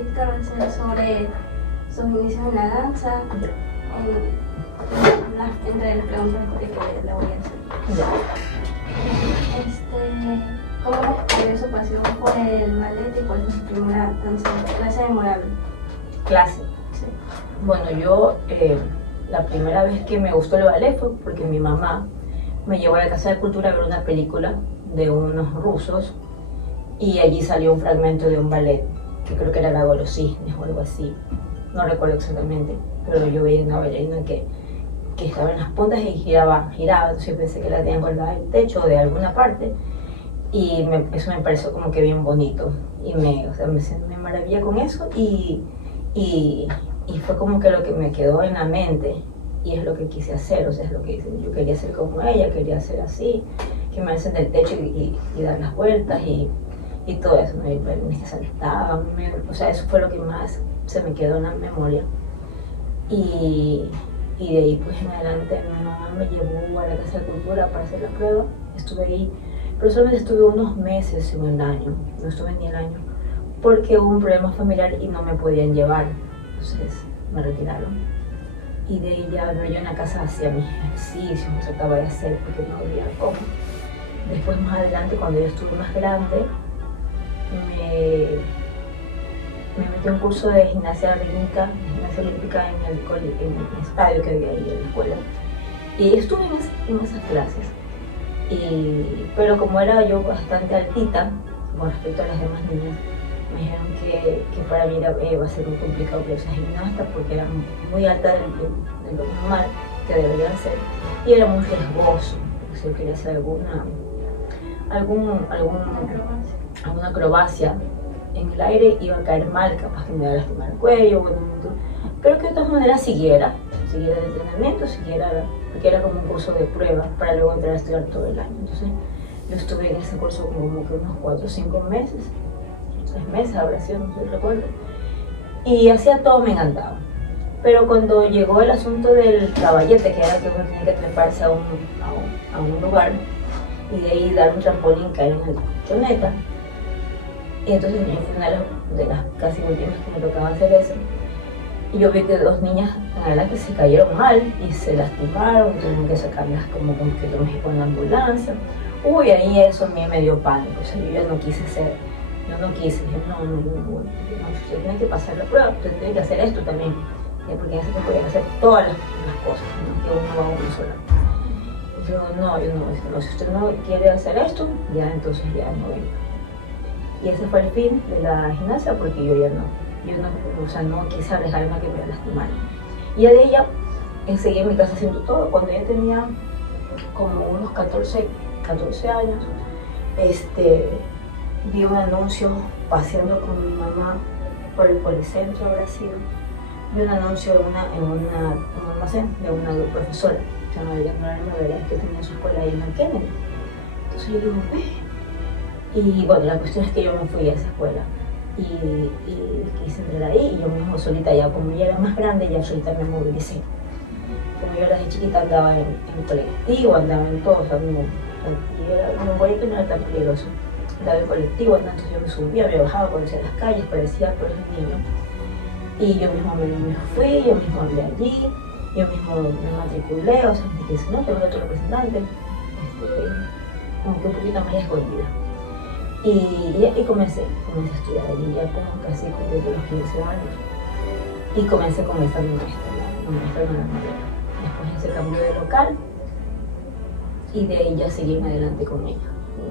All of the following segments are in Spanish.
poquito sobre sus inicios en la danza, entre las preguntas que le voy a hacer. ¿Cómo descubrió su pasión por el ballet y cuál fue su primera clase memorable? Clase. Sí. Bueno, yo la primera vez que me gustó el ballet fue porque mi mamá me llevó a la Casa de Cultura a ver una película de unos rusos y allí salió un fragmento de un ballet que creo que era Lago de los Cisnes o algo así, no recuerdo exactamente, pero yo veía una bailarina que estaba en las puntas y giraba, entonces yo pensé que la tenían colgada del techo o de alguna parte y eso me pareció como que bien bonito y me maravilla con eso y fue como que lo que me quedó en la mente y es lo que quise hacer, o sea, es lo que yo quería ser como ella, quería ser así, que me hacen del techo y dar las vueltas y todo eso, ¿no? Y que saltaba, o sea, eso fue lo que más se me quedó en la memoria. Y de ahí pues en adelante mi mamá me llevó a la Casa de Cultura para hacer la prueba, estuve ahí, pero solamente estuve unos meses en el año, no estuve ni el año, porque hubo un problema familiar y no me podían llevar, entonces me retiraron. Y de ahí ya yo en la casa hacía mis ejercicios, me trataba de hacer porque no había cómo. Después más adelante, cuando yo estuve más grande, me metí a un curso de gimnasia rítmica, gimnasia olímpica en el estadio que había ahí en la escuela. Y estuve en esas clases. Pero como era yo bastante altita, con respecto a las demás niñas, me dijeron que para mí iba a ser muy complicado que yo sea gimnasta porque era muy alta de lo normal que debería ser y era muy riesgoso. Si yo quería hacer alguna acrobacia en el aire iba a caer mal, capaz que me iba a lastimar el cuello, pero que de todas maneras siguiera el entrenamiento, porque era como un curso de prueba para luego entrar a estudiar todo el año. Entonces yo estuve en ese curso como que unos 4 o 5 meses, 3 meses habrá sido, no sé, recuerdo, y hacía todo, me encantaba. Pero cuando llegó el asunto del caballete, que era que uno tenía que treparse a un lugar y de ahí dar un trampolín, caer en la colchoneta, y entonces yo fui una de las casi últimas que me tocaba hacer eso. Y yo vi que 2 niñas en adelante se cayeron mal y se lastimaron, tuvieron que sacarlas como que con la ambulancia. Uy, ahí eso a mí me dio pánico, o sea, yo ya no quise, dije, no, usted tiene que pasar la prueba, usted tiene que hacer esto también, porque ya se pueden hacer todas las cosas, no que uno va a una sola. Y yo no, si usted no quiere hacer esto, ya entonces ya no venga. Y ese fue el fin de la gimnasia porque yo no quise arriesgarme a que me lastimara. Y ya de ella seguí en mi casa haciendo todo. Cuando ella tenía como unos 14 años, vi un anuncio paseando con mi mamá por el Policentro, habrá sido. Vi un anuncio en un almacén de una profesora, se llama María, que tenía su escuela ahí en el Kennedy. Entonces yo digo, y bueno, la cuestión es que yo me fui a esa escuela y quise entrar ahí y yo mismo solita, ya como ya era más grande, ya solita me movilicé. Como yo desde chiquita andaba en colectivo, andaba en todo, o sea, y era un bonito y no era tan peligroso. Andaba en colectivo, entonces yo me subía, me bajaba, conocía las calles, parecía por ese niño. Y yo mismo me fui, yo mismo hablé allí, yo mismo me matriculé, o sea, me dije, no, tengo otro representante, como que un poquito más escondida. Y comencé a estudiar allí, ya como casi cumplí los 15 años. Y comencé con esta maestra, la maestra de la madera. Después se cambió de local y de ahí ya seguí en adelante con ella.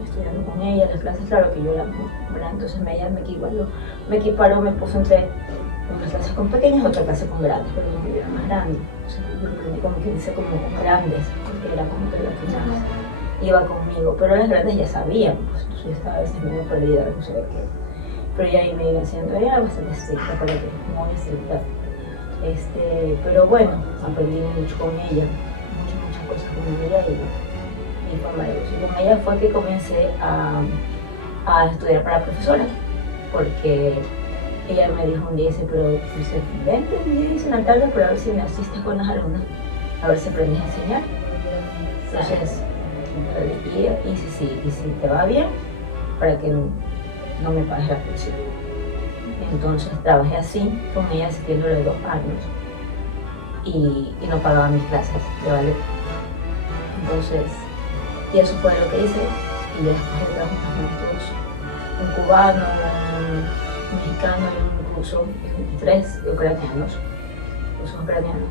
Estudiando con ella las clases, claro que yo la amo, ¿verdad? Entonces ella me equiparó, me puso entre unas clases con pequeños, otra clase con grandes, pero yo era más grande. O sea, yo aprendí como que dice como con grandes, porque era como que la que más iba conmigo, pero las grandes ya sabían, pues yo estaba a veces medio perdida, no sé qué. Pero ya ahí me iba haciendo, era bastante estricta, para que muy estricta. Pero bueno, aprendí mucho con ella, muchas cosas con ella y fue maravilloso. Y con ella fue que comencé a estudiar para profesora, porque ella me dijo un día, dice, pero dice, vente un día, dice, Natalia, pero a ver si me asistes con las alumnas, a ver si aprendes a enseñar. Entonces, y si te va bien, para que no me pagues la próxima. Entonces trabajé así con ella asistiéndole 2 años y no pagaba mis clases de ballet. Entonces, y eso fue lo que hice. Y ya después de trabajar con maestros, un cubano, un mexicano y un ruso, y 3 ucranianos, rusos ucranianos.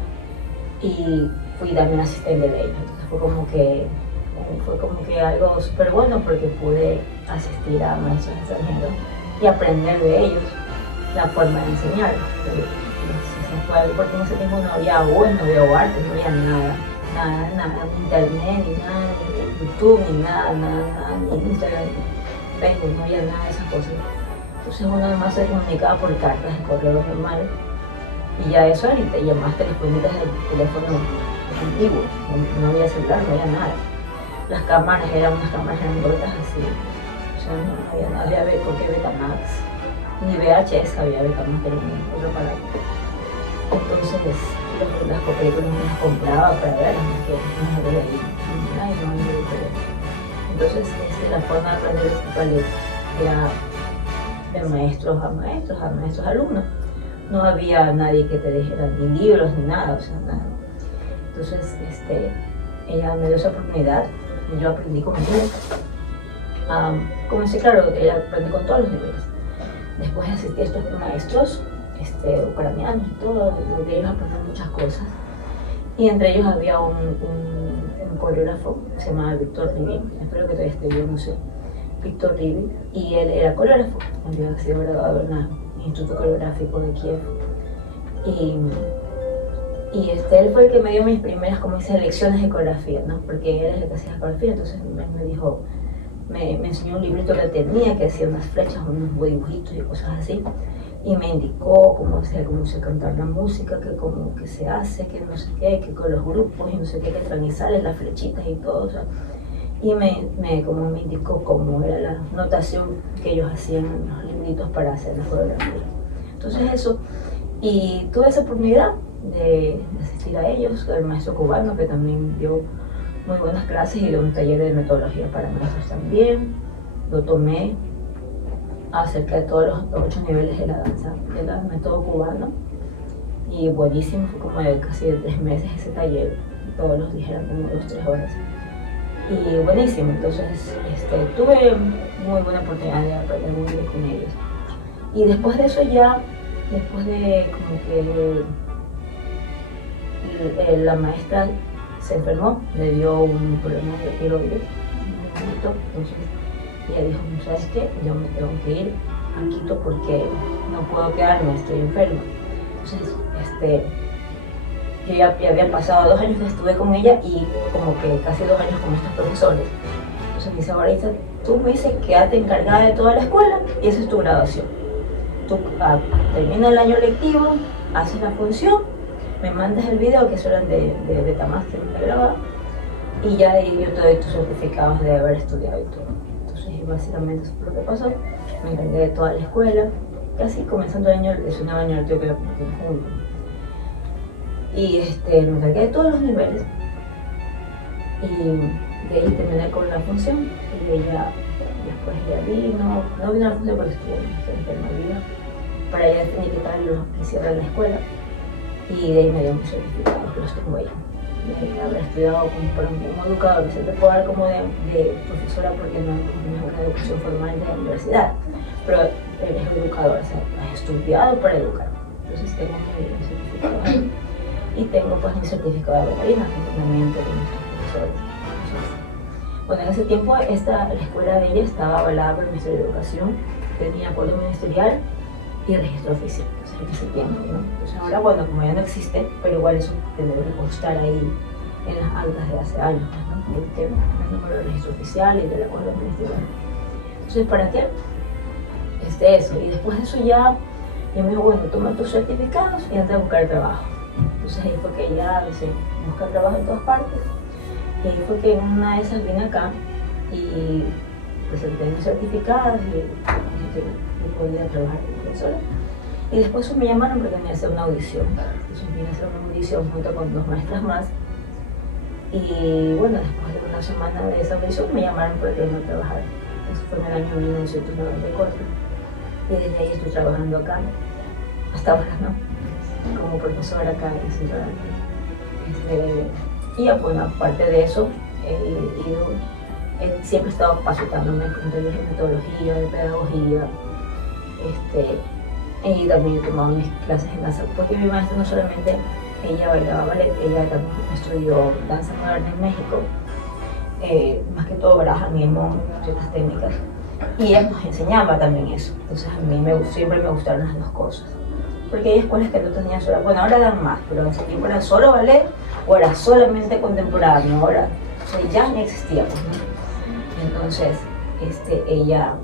Y fui también asistente de ellos. Entonces fue como que algo súper bueno porque pude asistir a maestros extranjeros y aprender de ellos la forma de enseñar. Porque en ese tiempo no había web, no había arte, no había nada, ni internet, ni nada, ni YouTube, ni nada, ni Instagram, ni Facebook, no había nada de esas cosas. Entonces uno además se comunicaba por cartas de correo normal y ya eso ahorita, y además telefónicas del teléfono antiguo, no había celular, no había nada. Las cámaras eran unas cámaras grandotas así, o sea, no había nada, había Betamax, ni VHS, había Betamax, pero otro aparato. Entonces las películas me las compraba para verlas, que no veía ahí, no había video. Entonces la forma de aprender ballet era de maestros a maestros a alumnos. No había nadie que te dijera ni libros ni nada, o sea, nada. Entonces ella me dio esa oportunidad y yo aprendí con ella. Comencé, claro, aprendí con todos los niveles. Después asistí a estos maestros ucranianos y todo, de ellos aprendí muchas cosas. Y entre ellos había un coreógrafo que se llamaba Víctor Rivi, espero que todavía esté bien, no sé, Víctor Rivi, y él era coreógrafo, había sido graduado en el Instituto Coreográfico de Kiev. Y él fue el que me dio mis primeras, como dice, lecciones de coreografía, ¿no? Porque él es el que hacía coreografía, entonces me dijo, me enseñó un librito que tenía, que hacía unas flechas, unos dibujitos y cosas así. Y me indicó cómo se cantar la música, cómo se hace, que no sé qué, que con los grupos y no sé qué, que transversales, las flechitas y todo. O sea, y me indicó cómo era la notación que ellos hacían en los libritos para hacer la coreografía. Entonces eso, y tuve esa oportunidad de asistir a ellos, al maestro cubano que también dio muy buenas clases y dio un taller de metodología para maestros también. Lo tomé acerca de todos los 8 niveles de la danza, del método cubano, y buenísimo, fue como de casi 3 meses ese taller, todos los días eran como 2-3 horas, y buenísimo. Entonces tuve muy buena oportunidad de aprender muy bien con ellos. Y después de eso ya, después de como que la maestra se enfermó, le dio un problema de tiroides, entonces ella dijo, ¿sabes qué? Yo me tengo que ir a Quito porque no puedo quedarme, estoy enferma. Entonces, yo ya había pasado 2 años que estuve con ella y como que casi 2 años con estos profesores. Entonces me dice, ahorita tú me dices, quédate encargada de toda la escuela y esa es tu graduación. Tú terminas el año lectivo, haces la función, me mandas el video, que eso eran de Betamax que me grababa, y ya ahí yo te doy tus certificados de haber estudiado y todo. Y básicamente eso fue lo que pasó. Me encargué de toda la escuela, casi comenzando el año, el 19 año lectivo que lo comencé en junio. Y me encargué de todos los niveles. Y de ahí terminé con la función. Y ella, después ella vino, no vino a la función porque estuvo enferma, vino. Para ella tenía que estar el cierre de la escuela. Y de ahí me dio mis certificados, que los tengo ahí. Haber estudiado como educador, no se te puede dar como de profesora porque no es una educación formal de la universidad, pero eres educador, o sea, has estudiado para educar. Entonces tengo mi certificado ahí y tengo pues mi certificado de bailarina, de entrenamiento con nuestros profesores. Entonces, bueno, en ese tiempo la escuela de ella estaba avalada por el Ministerio de Educación, tenía acuerdo ministerial y registro oficial, entonces en ese tiempo, ¿no? Entonces ahora, bueno, como ya no existe, pero igual eso tendría que constar ahí en las actas de hace años, ¿no? El número de registro oficial y del acuerdo ministerial. Entonces, ¿para qué? Eso, y después de eso ya me dijo, bueno, toma tus certificados y anda a buscar trabajo. Entonces ahí fue que ya busca trabajo en todas partes, y ahí fue que en una de esas vine acá y presenté mis certificados y yo podía trabajar como profesora. Y después me llamaron porque tenía que hacer una audición. Entonces vine a hacer una audición junto con 2 maestras más. Y bueno, después de una semana de esa audición me llamaron para que no trabajara. Eso fue en el año 1994. y desde ahí estoy trabajando acá, hasta ahora, ¿no? Como profesora acá en Central Arte. Y ya, bueno, aparte de eso, siempre he estado capacitándome con talleres de metodología, de pedagogía, y también he tomado mis clases de danza, porque mi maestra no solamente ella bailaba ballet, ella también estudió danza moderna en México, más que todo baraja, Niemon, ciertas técnicas, y ella nos enseñaba también eso. Entonces a mí siempre me gustaron las dos cosas, porque hay escuelas que no tenían solo, bueno, ahora dan más, pero en ese tiempo era solo ballet o era solamente contemporáneo, ahora, o sea, ya ni existía, ¿no? Entonces ella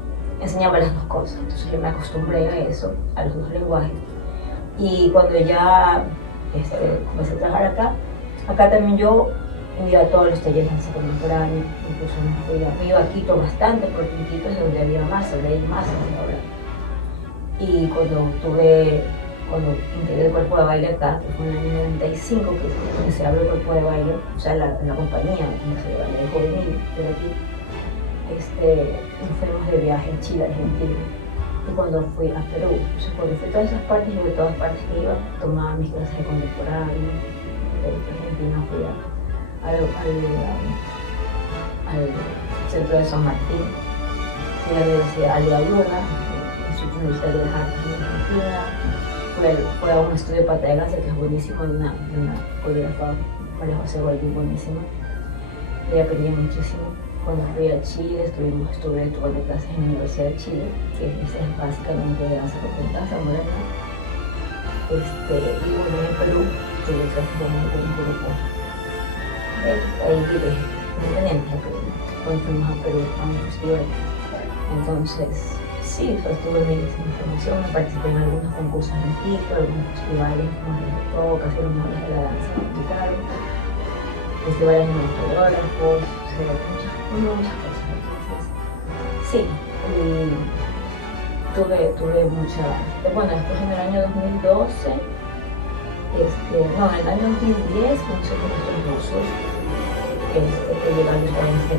enseñaba las dos cosas, entonces yo me acostumbré a eso, a los dos lenguajes, y cuando ya comencé a trabajar acá también yo iba a todos los talleres de danza contemporánea, incluso me iba a Quito bastante, porque en Quito es donde había más, donde hay más ahora. Y cuando integré el cuerpo de baile acá, que fue en el año 95, que se abrió el cuerpo de baile, o sea, la compañía, como se llama, el juvenil de aquí, nos fuimos de viaje en Chile, Argentina. Y cuando fui a Perú, entonces cuando fui a todas esas partes, yo de todas partes que iba, tomaba mis clases de contemporáneo. De Argentina fui al centro de San Martín, fui a la Universidad de Luna, el Instituto Universitario de las Artes en Argentina, fui a un estudio de pata de danza que es buenísimo, de una coreógrafa, María José Guayú, buenísima, y aprendí muchísimo. Cuando fui a Chile, estuve tomando clases en la Universidad de Chile, que es básicamente de danza moderna. Y bueno, en Perú tuve clases con un grupo. Ahí diré, independientes a Perú, cuando fuimos a Perú a un festival. Entonces, sí, tuve mi formación, participé en algunos concursos en Quito, algunos festivales como el Rock, casi los mejores de la danza musical, festivales de fotógrafos, muchas cosas. Entonces, sí, tuve mucha. Bueno, después en el año 2012, en el año 2010 conocí con estos rusos que llegaron a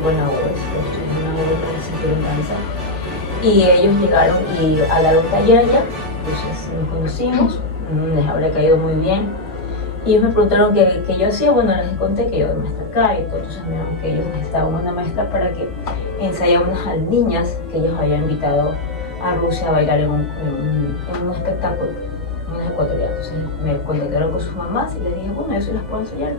Buenabuenos, que se en danza, y ellos llegaron y a dar un taller allá, entonces nos conocimos, les habré caído muy bien. Y ellos me preguntaron qué yo hacía, bueno, les conté que yo era maestra acá y todo, entonces me dijeron que ellos necesitaban una maestra para que ensayáramos a las niñas que ellos habían invitado a Rusia a bailar en un espectáculo, unas ecuatorianas. Entonces me contactaron con sus mamás y les dije, bueno, yo sí las puedo ensayar.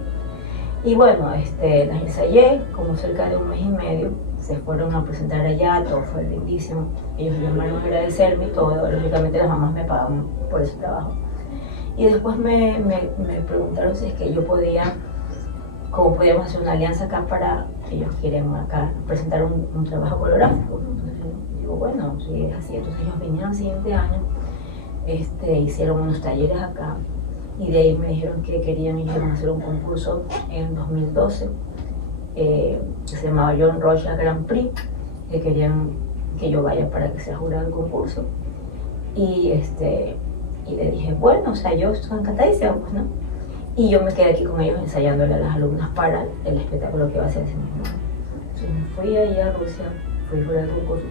Y bueno, las ensayé como cerca de un mes y medio, se fueron a presentar allá, todo fue lindísimo. Ellos llamaron a agradecerme y todo, lógicamente las mamás me pagaban por ese trabajo. Y después me preguntaron si es que yo cómo podíamos hacer una alianza acá para, ellos quieren acá presentar un trabajo coreográfico. Entonces digo, bueno, si es así, entonces ellos vinieron el siguiente año, hicieron unos talleres acá, y de ahí me dijeron que querían hacer un concurso en 2012, que se llamaba John Rocha Grand Prix, que querían que yo vaya para que sea jurado del concurso. Y le dije, bueno, o sea, yo estoy encantadísima, pues, ¿no? Y yo me quedé aquí con ellos ensayándole a las alumnas para el espectáculo que iba a hacer ese mismo año. Entonces me fui ahí a Rusia, fui fuera del concurso,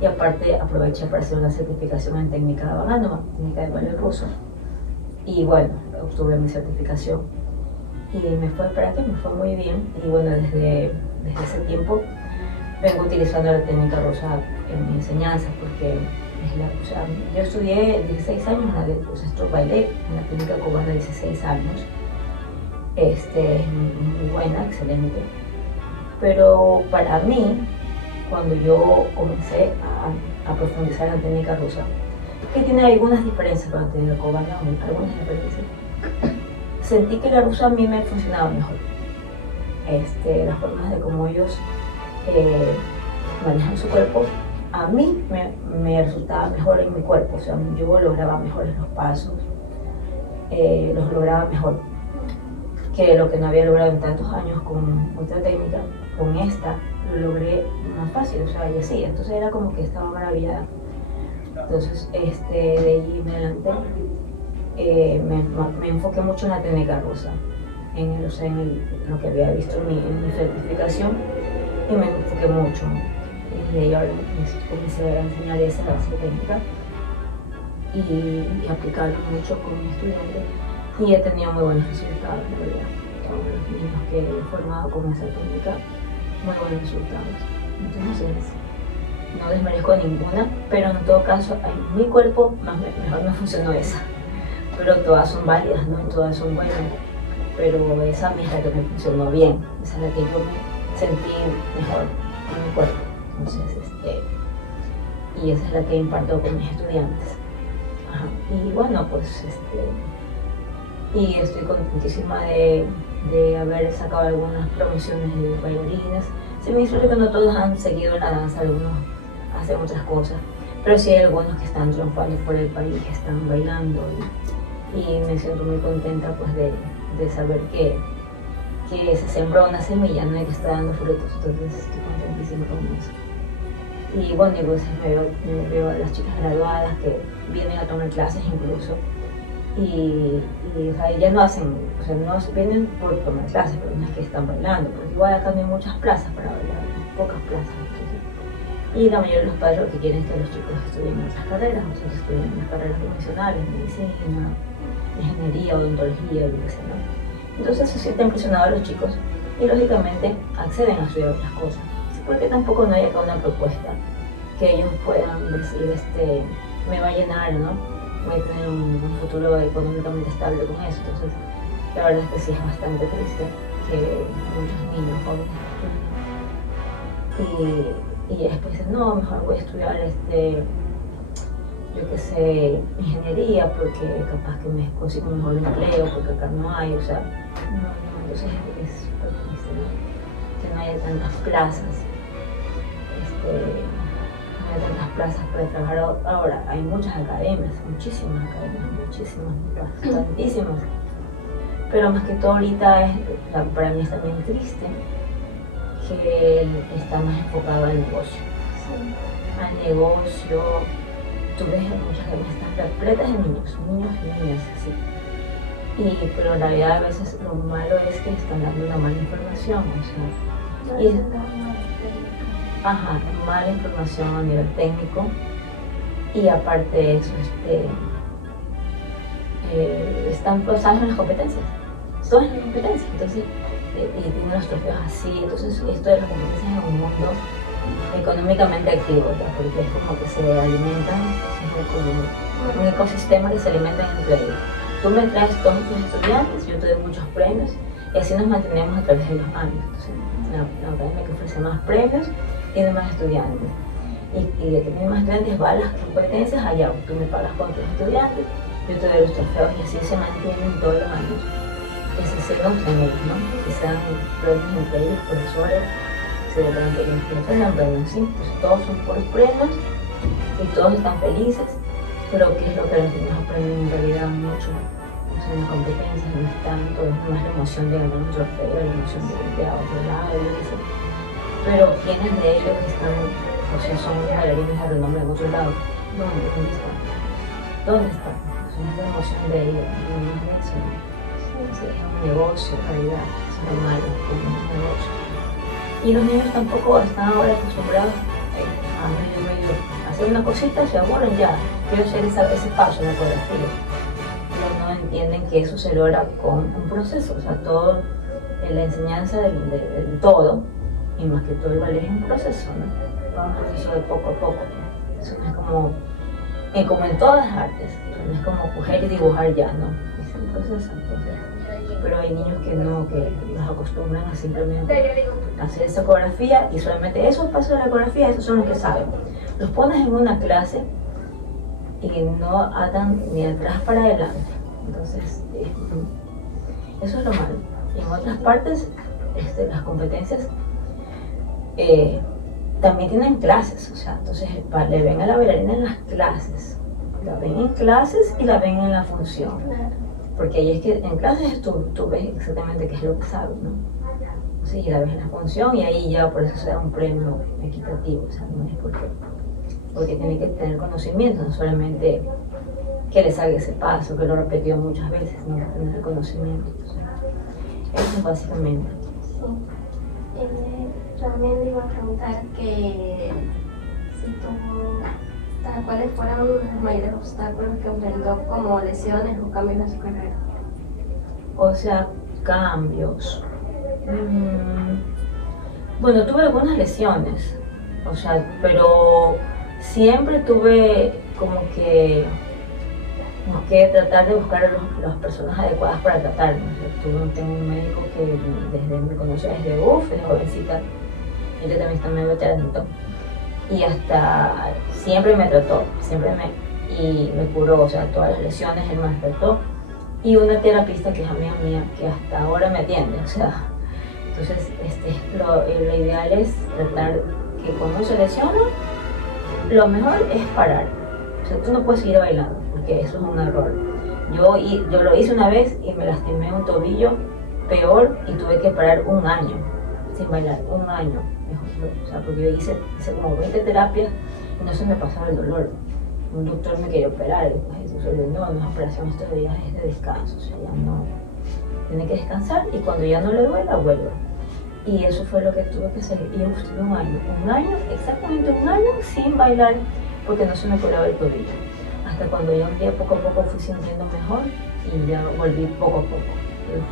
y aparte aproveché para hacer una certificación en técnica de Vaganova, técnica de baile ruso. Y bueno, obtuve mi certificación. Y me fue muy bien. Y bueno, desde ese tiempo vengo utilizando la técnica rusa en mi enseñanza, porque yo estudié 16 años bailé en la técnica cubana de 16 años. Es muy buena, excelente. Pero para mí, cuando yo comencé a profundizar en la técnica rusa, que tiene algunas diferencias con la técnica cubana, algunas diferencias, sentí que la rusa a mí me funcionaba mejor. Las formas de cómo ellos manejan su cuerpo, a mí me resultaba mejor en mi cuerpo, o sea, yo lograba mejores los pasos, los lograba mejor que lo que no había logrado en tantos años con otra técnica. Con esta lo logré más fácil, o sea, y así, entonces era como que estaba maravillada. Entonces, de ahí en adelante, me enfoqué mucho en la técnica rusa, en lo que había visto en mi certificación, y me enfoqué mucho. Y ahora comencé a enseñar esa técnica y aplicarlo mucho con mis estudiantes y he tenido muy buenos resultados, la verdad. Todos los niños que he formado con esa técnica, muy buenos resultados. Entonces, no desmerezco ninguna, pero en todo caso, en mi cuerpo mejor me funcionó esa. Pero todas son válidas, ¿no? Todas son buenas, pero esa a mí es la que me funcionó bien, esa es la que yo me sentí mejor en mi cuerpo. Entonces, y esa es la que imparto con mis estudiantes. Ajá. Y bueno, pues y estoy contentísima de haber sacado algunas promociones de bailarines. Se me hizo que no todos han seguido la danza, algunos hacen otras cosas, pero sí hay algunos que están triunfando por el país, que están bailando y me siento muy contenta pues de saber que se sembró una semilla, ¿no? Y que está dando frutos, entonces estoy contentísima con eso. Y bueno, y pues me veo a las chicas graduadas que vienen a tomar clases incluso y o sea, ellas no hacen, o sea, no vienen por tomar clases, pero no es que están bailando, porque igual acá no hay muchas plazas para bailar, pocas plazas. Entonces, y la mayoría de los padres lo que quieren es que los chicos estudien otras carreras, o sea, estudien las carreras profesionales, medicina, ingeniería, odontología, lo que sea, ¿no? Entonces se sienten presionados los chicos y lógicamente acceden a estudiar otras cosas, porque tampoco no hay acá una propuesta que ellos puedan decir, me va a llenar, ¿no? Voy a tener un futuro económicamente estable con eso. Entonces, la verdad es que sí es bastante triste que muchos niños jóvenes y después dicen, no, mejor voy a estudiar yo qué sé, ingeniería porque capaz que me consigo un mejor empleo, porque acá no hay, o sea, no, entonces es súper triste, ¿no? Que no haya tantas plazas, no hay tantas plazas para trabajar ahora. Hay muchas academias, muchísimas, bastantísimas, pero más que todo ahorita para mí es también triste que está más enfocado al negocio. Sí. Al negocio, tú ves muchas academias están repletas de niños y niñas, así. Pero en realidad a veces lo malo es que están dando una mala información, o sea, mala información a nivel técnico y aparte de eso, están basados en las competencias, todas las competencias, entonces, y tienen los trofeos así, entonces esto de las competencias es un mundo económicamente activo, ¿verdad? Porque es como que se alimentan, es como un ecosistema que se alimentan entre ellos. Tú me traes todos tus estudiantes, yo te doy muchos premios y así nos mantenemos a través de los años. Entonces, la academia que ofrece más premios tiene más estudiantes y de que tiene más estudiantes va a las competencias allá, tú me pagas con tus estudiantes, yo te doy los trofeos y así se mantienen todos los años. Y así se nutren ellos, ¿no? Que sean premios entre ellos, profesores, se levantan pequeños premios, ¿sí? Entonces todos son puros premios y todos están felices, pero ¿qué es lo que los niños aprenden en realidad mucho? O sea, las competencias no es tanto, es más la emoción de ganar un trofeo, la emoción de irte a otro lado y eso. Pero ¿quiénes de ellos están, o sea, son bailarines de renombre en otro lado? ¿Dónde están? ¿Dónde están? O sea, es la emoción de ellos, no es de eso, ¿no? Entonces, es un negocio en realidad, es normal, es un negocio. Y los niños tampoco están ahora acostumbrados a medio hacer una cosita, se aburren ya, quiero hacer ese paso en la coreografía. Pero no entienden que eso se logra con un proceso, o sea, todo, la enseñanza del todo, y más que todo el ballet es un proceso, ¿no? Un proceso de poco a poco. Eso no es como en todas las artes, no es como coger y dibujar ya, ¿no? Es un proceso, entonces. Pero hay niños que no, que los acostumbran a simplemente hacer esa coreografía y solamente esos pasos de la coreografía, esos son los que saben. Los pones en una clase y no atan ni atrás para adelante. Entonces, eso es lo malo. Y en otras partes, las competencias también tienen clases, o sea, entonces le ven a la bailarina en las clases. La ven en clases y la ven en la función. Porque ahí es que en clases tú ves exactamente qué es lo que sabes, ¿no? Sí, la ves en la función y ahí ya por eso se da un premio equitativo, o sea, no es porque tiene que tener conocimiento, no solamente que le salga ese paso, que lo repetió muchas veces, no tener conocimiento. Entonces, eso es básicamente. Sí. También le iba a preguntar que si tú ¿Cuáles fueron los mayores obstáculos que enfrentó como lesiones o cambios en su carrera? O sea, cambios. Bueno, tuve algunas lesiones, o sea, pero siempre tuve como que busqué tratar de buscar las personas adecuadas para tratarme. O sea, tengo un médico que me conoce desde desde jovencita, él también está medio veteranito, y hasta siempre me trató, y me curó, o sea, todas las lesiones él me trató, y una terapista que es amiga mía, que hasta ahora me atiende, o sea, entonces lo ideal es tratar que cuando uno se lesiona, lo mejor es parar, o sea, tú no puedes seguir bailando, porque eso es un error. Yo lo hice una vez y me lastimé un tobillo peor y tuve que parar un año sin bailar, un año. O sea, porque yo hice como 20 terapias y no se me pasaba el dolor. Un doctor me quería operar, y pues entonces yo no es operación, estos días es de descanso, o sea, ya no, tiene que descansar y cuando ya no le duela, vuelve. Y eso fue lo que tuve que hacer. Y yo estuve un año, exactamente un año sin bailar porque no se me curaba el tobillo. Hasta cuando yo un día poco a poco fui sintiendo mejor y ya volví poco a poco.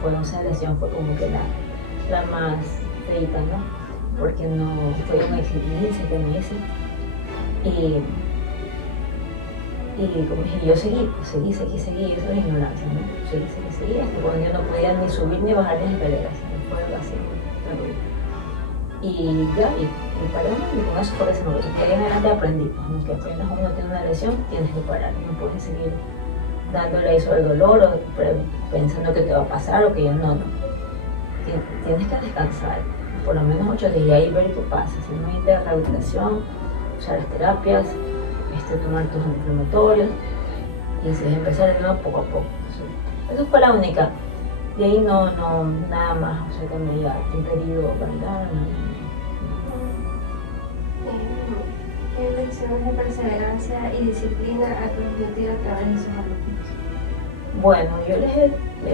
Pero esa lesión fue como que la más feita, ¿no? Porque no fue una exigencia que me hice. Y como dije, yo seguí, eso es ignorancia, ¿no? Seguí, hasta cuando yo no podía ni subir ni bajar las escaleras, fue así, terrible. Y ya, y paré, y con eso fue ese que ahí en adelante aprendí, pues, ¿no? Que apenas uno tiene una lesión, tienes que parar, no puedes seguir dándole eso al dolor o pensando que te va a pasar o que ya no. Tienes que descansar, por lo menos 8 días y ahí ver qué pasa, si no hay rehabilitación, usar las terapias, tomar tus antiinflamatorios y si empezar de nuevo poco a poco. Eso fue la única. De ahí no, nada más, o sea, que me haya impedido bailar. ¿Qué lecciones de perseverancia y disciplina ha transmitido a través de sus alumnos? Bueno,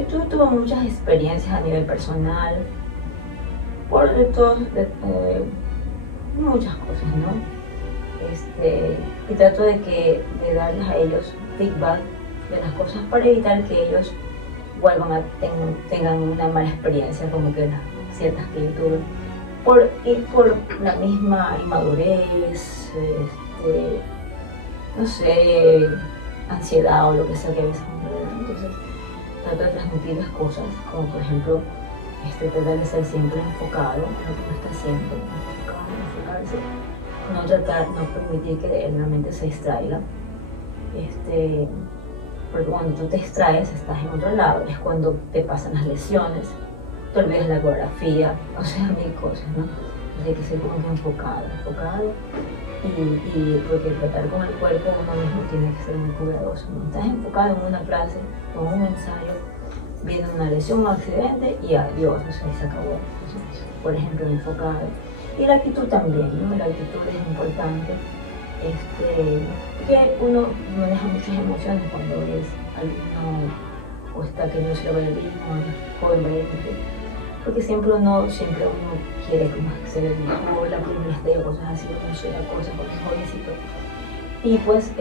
yo tuve muchas experiencias a nivel personal, por muchas cosas, ¿no? Y trato de darles a ellos feedback de las cosas para evitar que ellos vuelvan tengan una mala experiencia como que las ciertas que yo tuve por la misma inmadurez, no sé, ansiedad o lo que sea que a veces uno le da. Entonces trato de transmitir las cosas como por ejemplo tratar de ser siempre enfocado en lo que uno está haciendo, enfocarse, no permitir que la mente se distraiga, porque cuando tú te distraes estás en otro lado, es cuando te pasan las lesiones, te olvidas la coreografía, o sea, mil cosas, ¿no? Entonces hay que ser como que enfocado, y porque tratar con el cuerpo uno mismo tiene que ser muy cuidadoso, ¿no? Estás enfocado en una clase o en un ensayo, viene una lesión o un accidente y adiós, o sea, se acabó. Entonces, por ejemplo, enfocado. Y la actitud también, ¿no? La actitud es importante, porque uno maneja muchas emociones cuando es alumno o está queriendo ser bailarino, joven bailarino, porque siempre uno quiere como ser el mejor, la primera estrella, cosas así, uno suena cosas porque es jovencito. Y pues,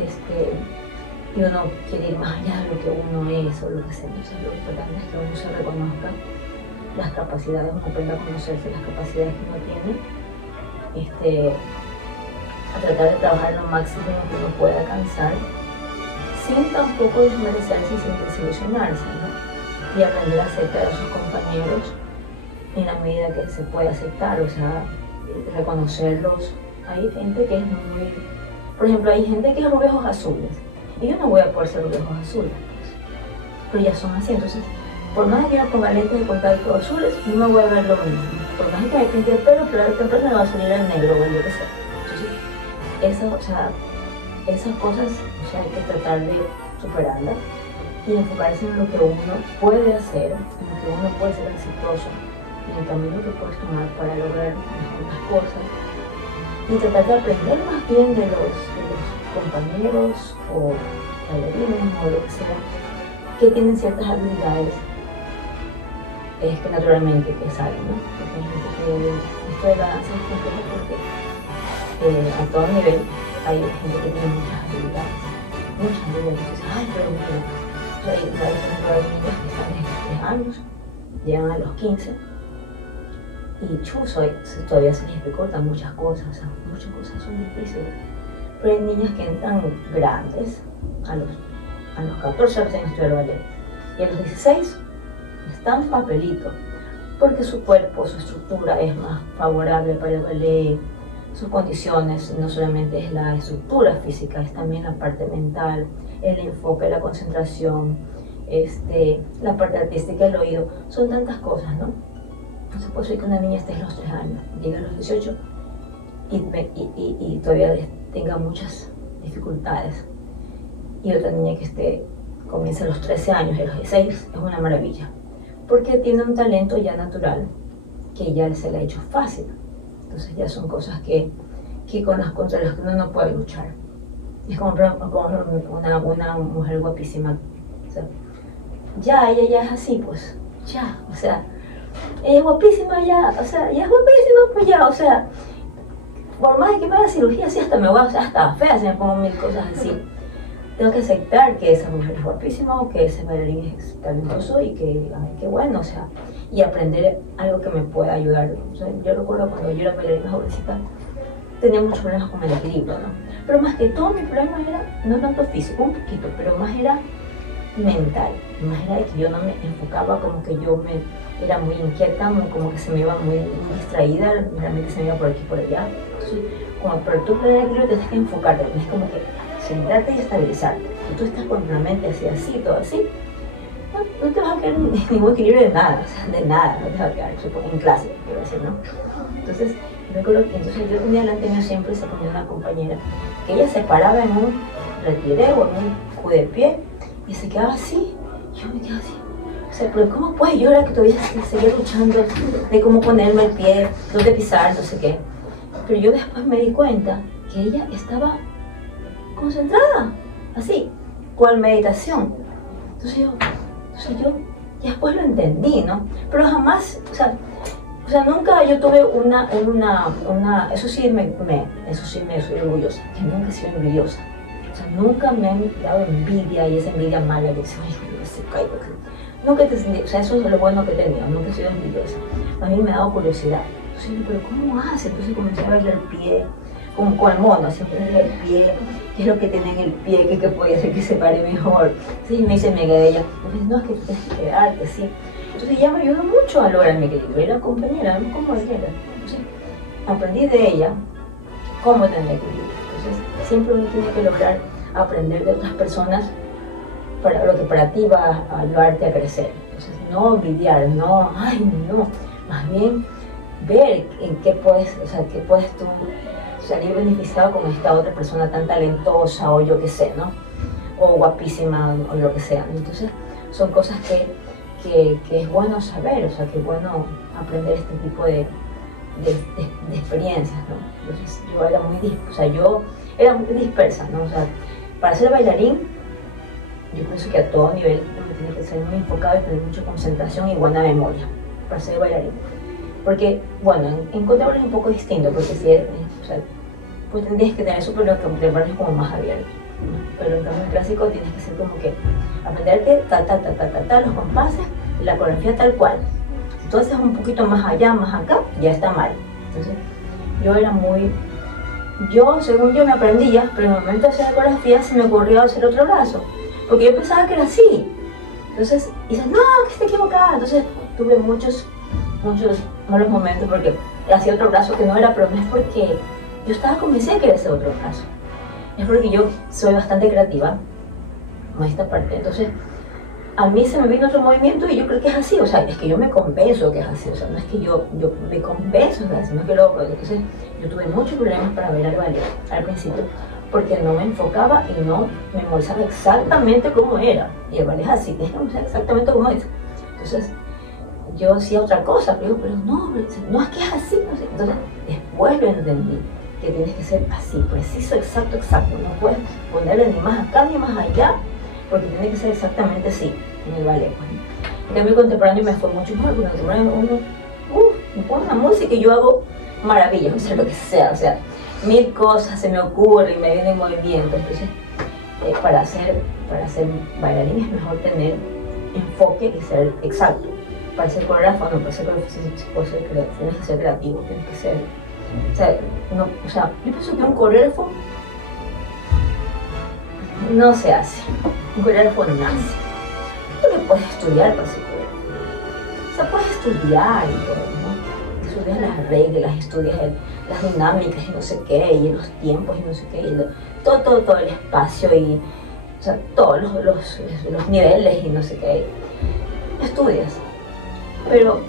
y uno quiere ir más allá de lo que uno es o lo que sea. Entonces, lo importante es que uno se reconozca las capacidades, uno aprenda a conocerse las capacidades que uno tiene, a tratar de trabajar lo máximo que uno pueda alcanzar, sin tampoco desmerecerse y sin desilusionarse, ¿no? Y aprender a aceptar a sus compañeros en la medida que se puede aceptar, o sea, reconocerlos. Hay gente que es muy, por ejemplo, hay gente que es rubia ojos azules, y yo no voy a poder ser rubia ojos azules, pero ya son así, entonces, por más que yo ponga lentes de contacto azules, no me voy a ver lo mismo. Por más que me pinte el pelo, pero temprano me va a salir el negro o lo que sea. Entonces, esas cosas, o sea, hay que tratar de superarlas y enfocarse en lo que uno puede hacer, en lo que uno puede ser exitoso, en el camino que puedes tomar para lograr las cosas y tratar de aprender más bien de los compañeros o bailarines o lo que sea, que tienen ciertas habilidades que naturalmente que salen, ¿no? Porque hay gente que esto de la danza es complejo porque a todo nivel hay gente que tiene muchas habilidades. Entonces, ay, pero mira, o sea, hay niños que están desde 3 años, llegan a los 15 y todavía se les dificultan muchas cosas, o sea, muchas cosas son difíciles. Pero hay niñas que entran grandes, a los 14 años en estudiar ballet, y a los 16 están papelito, porque su cuerpo, su estructura es más favorable para el ballet, sus condiciones no solamente es la estructura física, es también la parte mental, el enfoque, la concentración, la parte artística, el oído, son tantas cosas, ¿no? Entonces puede ser que una niña esté a los 3 años, llegue a los 18 y todavía tenga muchas dificultades, y otra niña que comienza a los 13 años y a los 16 es una maravilla, porque tiene un talento ya natural que ya se le ha hecho fácil. Entonces ya son cosas contra las que uno no puede luchar. Es como una mujer guapísima, o sea, ella ya es así, pues, ya, o sea, ella es guapísima ya, o sea, ya es guapísima, pues ya, o sea, por más de que me haga cirugía, así hasta me voy a hacer hasta fea, se me pongo mil cosas así. Tengo que aceptar que esa mujer es guapísima o que ese bailarín es talentoso y que, ay, qué bueno, o sea, y aprender algo que me pueda ayudar. O sea, yo recuerdo cuando yo era bailarina jovencita, tenía muchos problemas con el equilibrio, ¿no? Pero más que todo mi problema era, no tanto físico, un poquito, pero más era mental, más era de que yo no me enfocaba, como que era muy inquieta, como que se me iba muy distraída, realmente se me iba por aquí y por allá. Entonces, como para tú perder el equilibrio tienes que enfocarte, es como que centrarte y estabilizarte. Si tú estás con la mente así, todo así, no te vas a quedar ningún equilibrio de nada, o sea, de nada, no te vas a quedar, en clase, quiero decir, ¿no? Entonces, yo tenía delante mío siempre se ponía una compañera, que ella se paraba en un retiré o en un coup de pie, y se quedaba así, yo me quedaba así. O sea, pero ¿cómo puede yo ahora que todavía seguía luchando de cómo ponerme el pie, dónde pisar, no sé qué? Pero yo después me di cuenta que ella estaba concentrada, así, cual meditación. Entonces yo ya después lo entendí, ¿no? Pero jamás, o sea, nunca yo tuve eso sí me soy orgullosa, que nunca he sido envidiosa. O sea, nunca me han dado envidia y esa envidia mala que dice, ay, yo se caigo. Nunca o sea, eso es lo bueno que he tenido, nunca he sido envidiosa. A mí me ha dado curiosidad. Entonces, pero ¿cómo hace? Entonces comencé a verle el pie, como con el mono, siempre el pie, qué es lo que tiene en el pie, qué puede hacer que se pare mejor. Entonces me dice amiga de ella, no, es que tienes que quedarte, sí. Entonces ella me ayudó mucho a lograr mi equilibrio, era compañera, no como ella. Entonces aprendí de ella cómo tener equilibrio. Entonces siempre uno tiene que lograr aprender de otras personas para lo que para ti va a ayudarte a crecer. Entonces no envidiar, no, más bien ver en qué puedes tú salir beneficiado con esta otra persona tan talentosa o yo qué sé, ¿no? O guapísima o lo que sea. Entonces son cosas que es bueno saber, o sea, que es bueno aprender este tipo de experiencias, ¿no? Entonces yo era muy dispersa, ¿no? O sea, para ser bailarín, yo pienso que a todo nivel uno tiene que ser muy enfocado y tener mucha concentración y buena memoria para ser bailarín. Porque, bueno, en contemporáneo es un poco distinto, porque si eres, o sea, pues tendrías que tener eso, pero contemporáneo es como más abierto, ¿no? Pero en cambio en clásico tienes que ser como que aprenderte los compases y la coreografía tal cual. Si tú haces un poquito más allá, más acá, ya está mal. Entonces, según yo me aprendía, pero en el momento de hacer la coreografía se me ocurrió hacer otro brazo, porque yo pensaba que era así. Entonces, dices, no, que está equivocada. Entonces, tuve muchos malos momentos porque hacía otro brazo que no era, pero no es porque yo estaba convencida que era ese otro brazo. Es porque yo soy bastante creativa en esta parte. Entonces, a mí se me vino otro movimiento y yo creo que es así. O sea, es que yo me convenzo que es así. O sea, no es que yo me convenzo de sino que lo hago. Entonces, yo tuve muchos problemas para bailar ballet al principio porque no me enfocaba y no memorizaba exactamente cómo era. Y el ballet es así, tienes que memorizar exactamente cómo es. Entonces, yo hacía otra cosa, pero no, es que es así, no sé. Entonces, después lo entendí, que tienes que ser así, preciso, exacto, no puedes ponerle ni más acá ni más allá, porque tiene que ser exactamente así, en el ballet. En cambio, contemporáneo me fue mucho mejor, porque contemporáneo uno me pone una música y yo hago maravillas, o sea, lo que sea, o sea, mil cosas se me ocurren y me vienen movimientos. Entonces, para ser bailarín es mejor tener enfoque y ser exacto. Para ser coreógrafo, no, para ser coreógrafo tienes que ser creativo, tienes que ser... yo pienso que un coreógrafo no se hace, un coreógrafo nace. Porque puedes estudiar para ser coreógrafo. O sea, puedes estudiar y todo, ¿no? Estudias las reglas, estudias las dinámicas y no sé qué, y los tiempos y no sé qué, y todo el espacio y todos los niveles y no sé qué. Estudias. Pero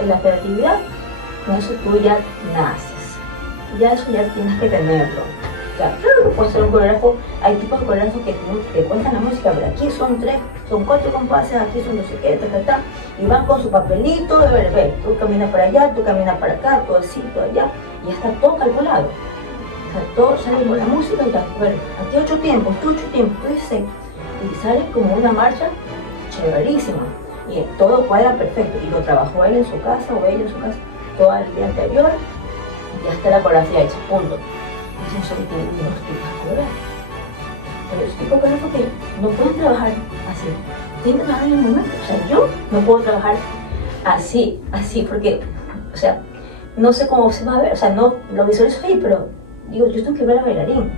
en la creatividad, con eso tú ya naces. Ya eso ya tienes que tenerlo. O sea, claro que puedes ser un coreógrafo, hay tipos de coreógrafos que cuentan la música, pero aquí son 4 compases, aquí son no sé qué, y van con su papelito, tú caminas para allá, tú caminas para acá, todo así, todo allá, y ya está todo calculado. O sea, todo sale con la música y tal. Bueno, aquí 8 tiempos, tú 16, y sale como una marcha chéverísima. Y todo cuadra perfecto, y lo trabajó él en su casa o ella en su casa todo el día anterior, y ya está la coreografía hecha, punto. Eso que tienen unos tipos de coreógrafos. Pero esos tipos de coreógrafos que no pueden trabajar así, tienen que trabajar en el momento. O sea, yo no puedo trabajar así, porque, o sea, no sé cómo se va a ver, o sea, no lo visualizo ahí, pero digo, yo tengo que ver al bailarín,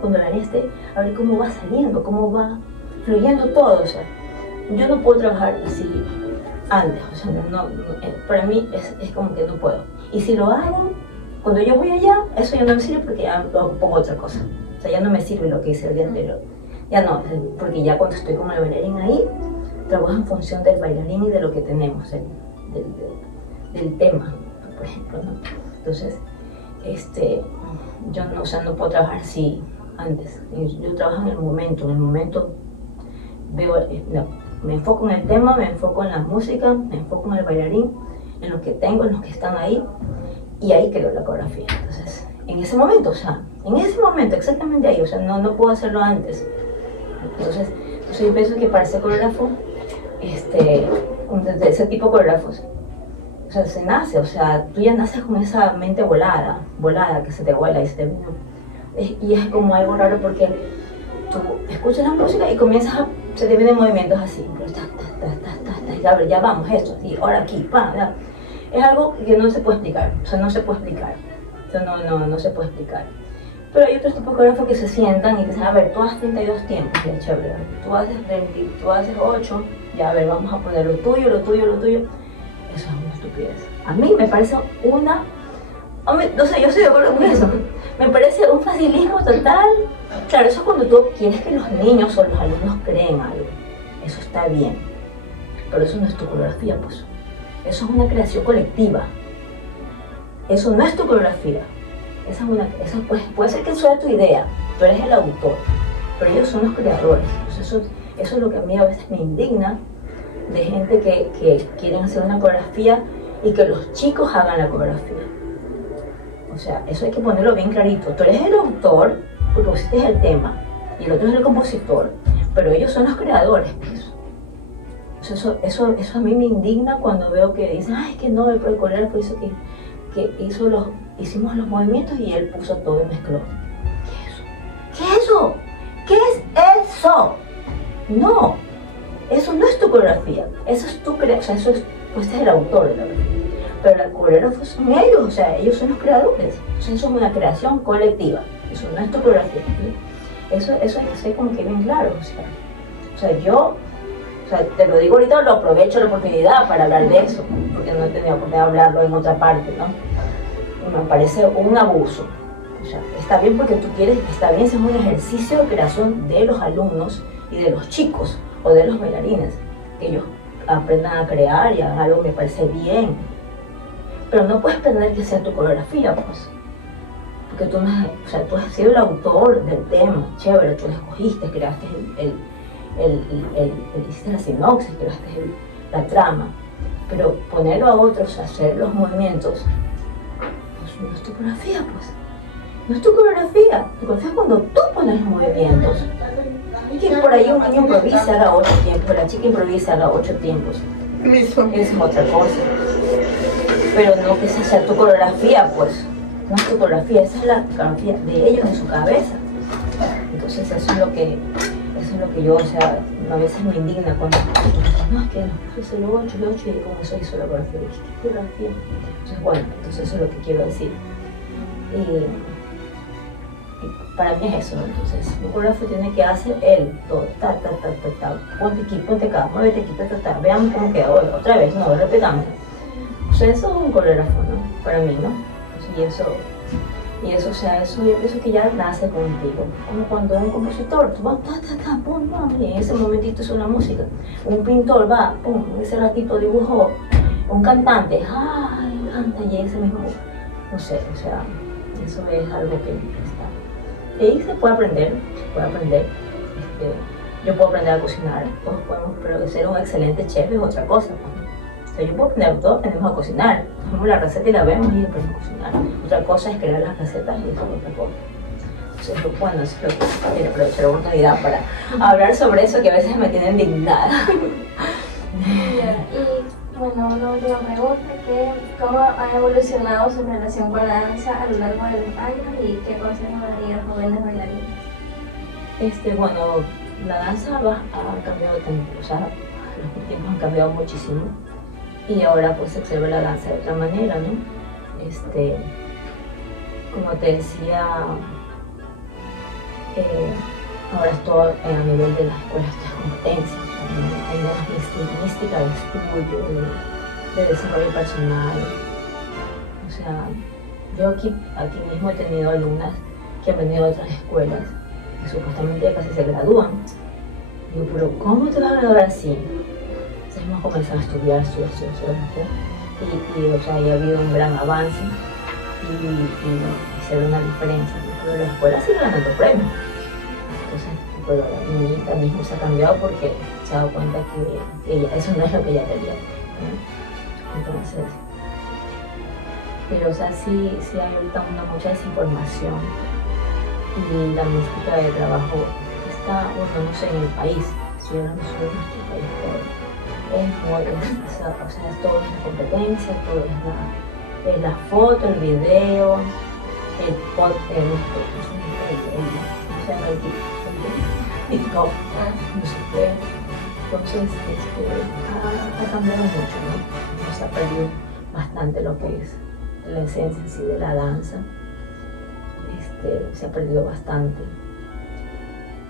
cuando el bailarín esté, a ver cómo va saliendo, cómo va fluyendo todo, o sea. Yo no puedo trabajar así antes, o sea, para mí es como que no puedo. Y si lo hago, cuando yo voy allá, eso ya no me sirve porque ya pongo otra cosa. O sea, ya no me sirve lo que hice el día anterior. Ya no, porque ya cuando estoy con el bailarín ahí, trabajo en función del bailarín y de lo que tenemos, del tema, por ejemplo, ¿no? Entonces, yo no, o sea, no puedo trabajar así antes. Yo trabajo en el momento veo, me enfoco en el tema, me enfoco en la música, me enfoco en el bailarín, en los que tengo, en los que están ahí, y ahí creo la coreografía. Entonces, en ese momento, exactamente ahí, o sea, no puedo hacerlo antes. Entonces yo pienso que para ser coreógrafo, de ese tipo de coreógrafos, o sea, se nace, o sea, tú ya naces con esa mente volada, que se te vuela y se te viene. Y es como algo raro porque tú escuchas la música y se te vienen movimientos así, ya vamos, esto, y ahora aquí, es algo que no se puede explicar, o sea, no se puede explicar, Pero hay otros tipos de coreógrafos que se sientan y dicen, a ver, tú haces 32 tiempos, ya chévere, tú haces 8, ya a ver, vamos a poner lo tuyo, eso es una estupidez. A mí me parece no sé, yo estoy de acuerdo con eso. Me parece un facilismo total. Claro, eso es cuando tú quieres que los niños o los alumnos creen algo. Eso está bien. Pero eso no es tu coreografía, pues. Eso es una creación colectiva. Eso no es tu coreografía. Eso puede ser que sea tu idea. Tú eres el autor. Pero ellos son los creadores. Entonces, eso es lo que a mí a veces me indigna de gente que quieren hacer una coreografía y que los chicos hagan la coreografía. O sea, eso hay que ponerlo bien clarito. Tú eres el autor, porque pusiste el tema, y el otro es el compositor, pero ellos son los creadores. Eso a mí me indigna cuando veo que dicen, ay, que no, el coreógrafo hizo hicimos los movimientos y él puso todo y mezcló. ¿Qué es eso? ¿Qué es eso? No, eso no es tu coreografía, eso es tu creación, o sea, pues es el autor de la coreografía. Pero los coreógrafos son ellos, o sea, ellos son los creadores. O sea, eso es una creación colectiva, eso no es tu coreografía. Eso hay que ser como que bien claro, o sea, yo, te lo digo ahorita, lo aprovecho la oportunidad para hablar de eso, porque no he tenido oportunidad de hablarlo en otra parte, ¿no? Y me parece un abuso. O sea, está bien porque tú quieres, está bien si es un ejercicio de creación de los alumnos y de los chicos o de los bailarines, que ellos aprendan a crear y hagan algo que me parece bien. Pero no puedes pretender que sea tu coreografía, pues. Porque tú has sido el autor del tema, chévere, tú lo escogiste, creaste hiciste la sinopsis, creaste la trama. Pero ponerlo a otros a hacer los movimientos, pues no es tu coreografía, pues. No es tu coreografía. Tu coreografía es cuando tú pones los movimientos. Y que por ahí un niño improvisa, haga 8 tiempos, la chica improvisa, haga 8 tiempos. Es otra cosa. Pero no que esa sea tu coreografía, pues. una fotografía, esa es la fotografía de ellos en su cabeza. Entonces eso es lo que yo, o sea, a veces me indigna cuando no, es que nos puso el 8 y con eso hizo la fotografía. ¿Qué fotografía? Entonces bueno, entonces eso es lo que quiero decir. Y para mí es eso, ¿no? Entonces un coreógrafo tiene que hacer él todo, ta, ponte aquí, ponte acá, muévete aquí, veamos cómo queda, otra vez, no, repitamos. O sea, eso es un coreógrafo, ¿no? Para mí, ¿no? Entonces, y eso, o sea, eso yo pienso que ya nace contigo. Como cuando un compositor, tú vas, pum, y en ese momentito es una música. Un pintor va, pum, en ese ratito dibujó. Un cantante, ay, canta, y ese mismo, no sé, o sea, eso es algo que está. Y ahí se puede aprender, yo puedo aprender a cocinar, todos podemos, pero ser un excelente chef es otra cosa, pues. O sea, yo puedo aprender, todos aprendemos a cocinar, tomamos la receta y la vemos y aprendemos a cocinar. Otra cosa es crear las recetas y eso es otra cosa. Entonces, bueno, eso es lo que quiero aprovechar la oportunidad para hablar sobre eso que a veces me tiene indignada. Y bueno, una última pregunta, ¿cómo ha evolucionado su relación con la danza a lo largo de los años y qué consejos daría a jóvenes bailarines? Bueno, la danza ha cambiado tanto, o sea, los tiempos han cambiado muchísimo. Y ahora pues se observa la danza de otra manera, ¿no? Como te decía, ahora es todo a nivel de las escuelas de competencias, hay una mística de estudio, de desarrollo personal. O sea, yo aquí mismo he tenido alumnas que han venido de otras escuelas que supuestamente ya casi se gradúan. Digo, pero ¿cómo te vas a graduar así? Hemos comenzado a estudiar, y o sea, ya ha habido un gran avance y se ve una diferencia, pero la escuela sigue ganando premios. Entonces, pero la niñita mismo se ha cambiado porque se ha dado cuenta que eso no es lo que ella quería, ¿no? Entonces, pero o sea, sí hay ahorita mucha desinformación y la mística de trabajo está ordenándose en el país, estoy hablando sobre nuestro país, pero o sea, todo es la competencia, todo es la foto, el video, el podcast, el TikTok, no sé qué. Entonces, ha cambiado mucho, ¿no? Se ha perdido bastante lo que es la esencia en sí de la danza. Se ha perdido bastante.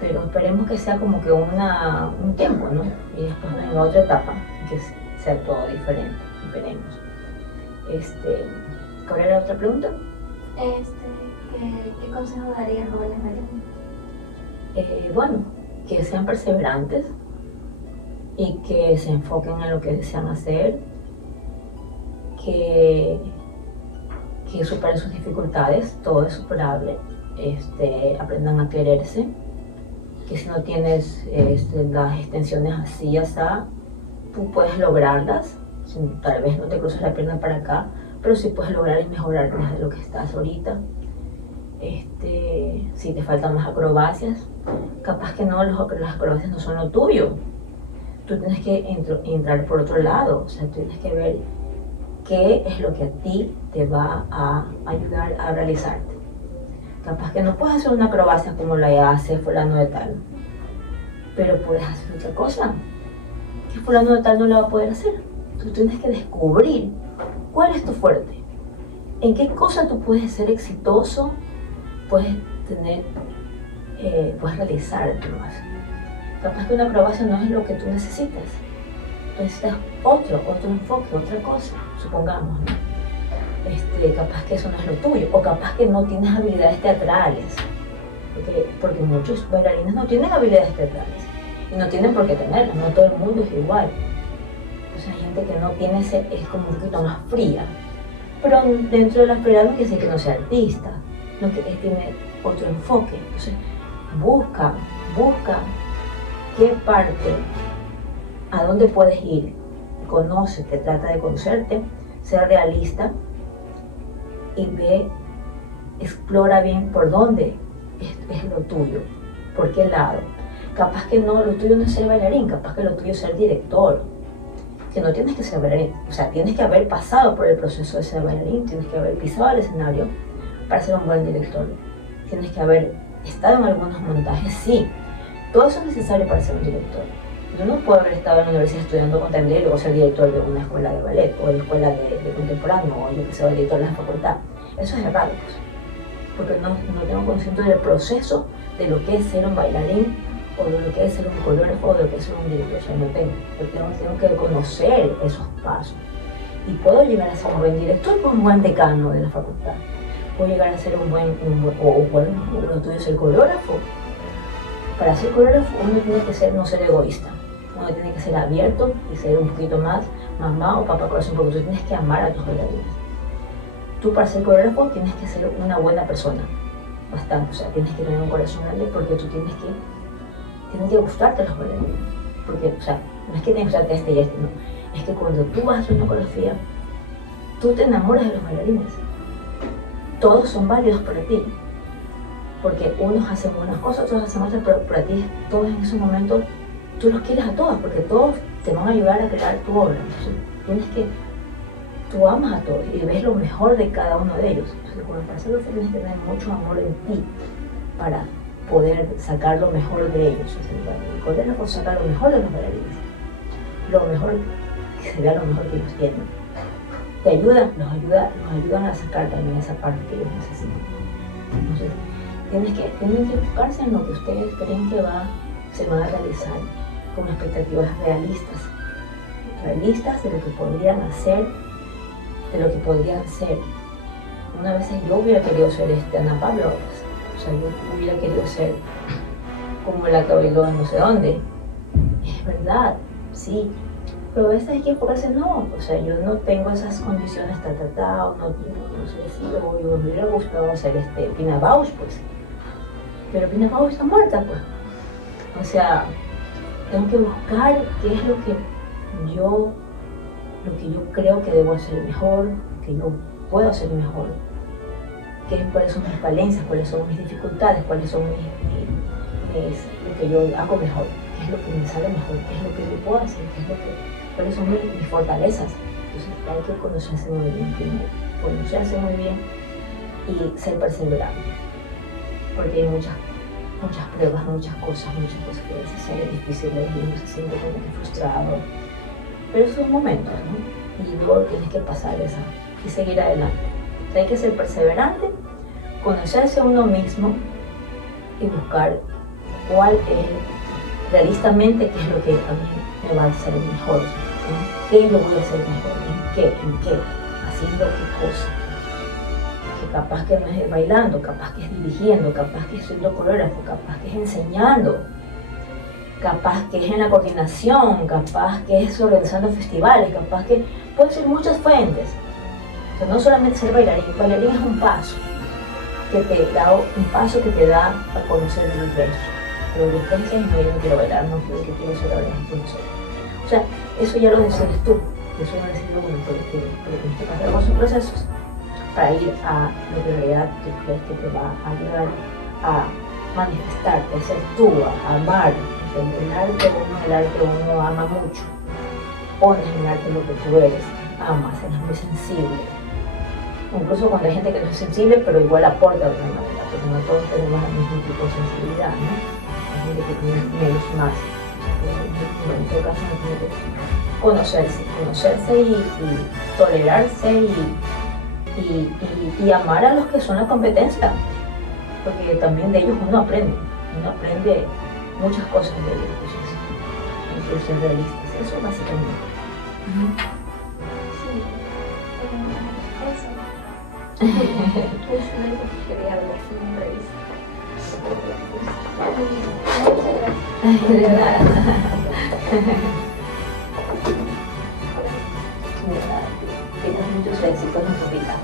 Pero esperemos que sea como que un tiempo, ¿no? Y después venga otra etapa, que sea todo diferente, esperemos. ¿Cuál era la otra pregunta? ¿Qué consejo darías a jóvenes bailarines? Bueno, que sean perseverantes y que se enfoquen en lo que desean hacer, que superen sus dificultades, todo es superable, aprendan a quererse, que si no tienes las extensiones así, tú puedes lograrlas, tal vez no te cruzas la pierna para acá, pero sí puedes lograr y mejorar desde lo que estás ahorita. Si te faltan más acrobacias, capaz que no, las acrobacias no son lo tuyo, tú tienes que entrar por otro lado, o sea, tú tienes que ver qué es lo que a ti te va a ayudar a realizarte. Capaz que no puedes hacer una acrobacia como la hace fulano de tal, pero puedes hacer otra cosa que fulano de tal no la va a poder hacer. Tú tienes que descubrir cuál es tu fuerte, en qué cosa tú puedes ser exitoso, puedes realizarte más. Capaz que una acrobacia no es lo que tú necesitas, tú necesitas otro enfoque, otra cosa, supongamos, ¿no? Capaz que eso no es lo tuyo, o capaz que no tienes habilidades teatrales, porque muchos bailarines no tienen habilidades teatrales, y no tienen por qué tenerlas, no todo el mundo es igual. O sea, hay gente que no tiene es como un poquito más fría, pero dentro de la frialdad no quiere decir que no sea artista, no que tiene otro enfoque. Entonces, busca qué parte, a dónde puedes ir, conócete, trata de conocerte, sea realista, y explora bien por dónde es lo tuyo, por qué lado. Capaz que no, lo tuyo no es ser bailarín, capaz que lo tuyo es ser director, que no tienes que ser bailarín, o sea, tienes que haber pasado por el proceso de ser bailarín, tienes que haber pisado el escenario, para ser un buen director? Tienes que haber estado en algunos montajes, sí. Todo eso es necesario para ser un director. Yo no puedo haber estado en la universidad estudiando contabilidad y luego ser director de una escuela de ballet o de escuela de contemporáneo o yo que sea director de la facultad. Eso es errado, pues, porque no tengo consciente del proceso de lo que es ser un bailarín o de lo que es ser un coreógrafo o de lo que es ser un director. O sea, tengo que conocer esos pasos y puedo llegar a ser un buen director con un buen decano de la facultad. Puedo llegar a ser un buen ser coreógrafo. Para ser coreógrafo uno tiene que no ser egoísta, uno tiene que ser abierto y ser un poquito más mamá o papá corazón, porque tú tienes que amar a tus bailarines. Tú para ser coreógrafo tienes que ser una buena persona, bastante, o sea, tienes que tener un corazón grande porque tú tienes que gustarte a los bailarines, porque, o sea, no es que tienes que gustarte este y este, no, es que cuando tú vas a hacer una coreografía, tú te enamoras de los bailarines, todos son válidos para ti. Porque unos hacen unas cosas, otros hacen otras, pero para ti, todos en ese momento, tú los quieres a todos, porque todos te van a ayudar a crear tu obra. Entonces, tú amas a todos y ves lo mejor de cada uno de ellos. Entonces, para hacerlo, tienes que tener mucho amor en ti para poder sacar lo mejor de ellos. O sea, el coreógrafo saca lo mejor de los bailarines, lo mejor, que se vea lo mejor que ellos tienen. Te ayudan, los ayudan a sacar también esa parte que ellos necesitan. Entonces, tienen que enfocarse en lo que ustedes creen que se van a realizar con expectativas realistas de lo que podrían hacer, de lo que podrían ser. Una vez yo hubiera querido ser Ana Pablo, pues, o sea, yo hubiera querido ser como la que bailó en no sé dónde. Es verdad, sí, pero a veces hay que enfocarse, no, o sea, yo no tengo esas condiciones, o no sé si yo me hubiera gustado ser Pina Bausch, pues. Pero Pina Bausch está muerta, pues. O sea, tengo que buscar qué es lo que yo creo que debo hacer mejor, que yo puedo hacer mejor, cuáles son mis falencias, cuáles son mis dificultades, cuáles son lo que yo hago mejor, qué es lo que me sale mejor, qué es lo que yo puedo hacer, cuáles son mis fortalezas. Entonces hay que conocerse muy bien primero, conocerse muy bien y ser perseverante. Porque hay muchas pruebas, muchas cosas que a veces salen difíciles y uno se siente como que frustrado. Pero son momentos, ¿no? Y luego tienes que pasar esa y seguir adelante. O sea, hay que ser perseverante, conocerse a uno mismo y buscar cuál es realistamente qué es lo que a mí me va a hacer mejor. ¿En qué lo voy a hacer mejor? ¿En qué? ¿Haciendo qué cosa? Que capaz que no es bailando, capaz que es dirigiendo, capaz que es siendo coreógrafo, capaz que es enseñando, capaz que es en la coordinación, capaz que es organizando festivales, capaz que pueden ser muchas fuentes. O sea, no solamente ser bailarín es un paso que te da a conocer el resto. Pero después dices, no, yo no quiero bailar, no quiero ser bailarín, o sea, eso ya lo decides tú, eso ya lo decides como pero tienes que pasar por esos procesos para ir a lo que en realidad tú crees que te va a ayudar a manifestarte, a ser tú, a amar. El arte uno ama mucho, pones en el arte lo que tú eres, amas, eres muy sensible. Incluso cuando hay gente que no es sensible, pero igual aporta de otra manera, porque no todos tenemos el mismo tipo de sensibilidad, ¿no? Hay gente que tiene menos más. En todo caso, uno tiene que conocerse y tolerarse y amar a los que son la competencia, porque también de ellos uno aprende muchas cosas de ellos, entonces hay que ser realistas, eso básicamente. Sí, eso es lo que quería hablar en una revista. De nada. Que tengas muchos éxitos en tu vida.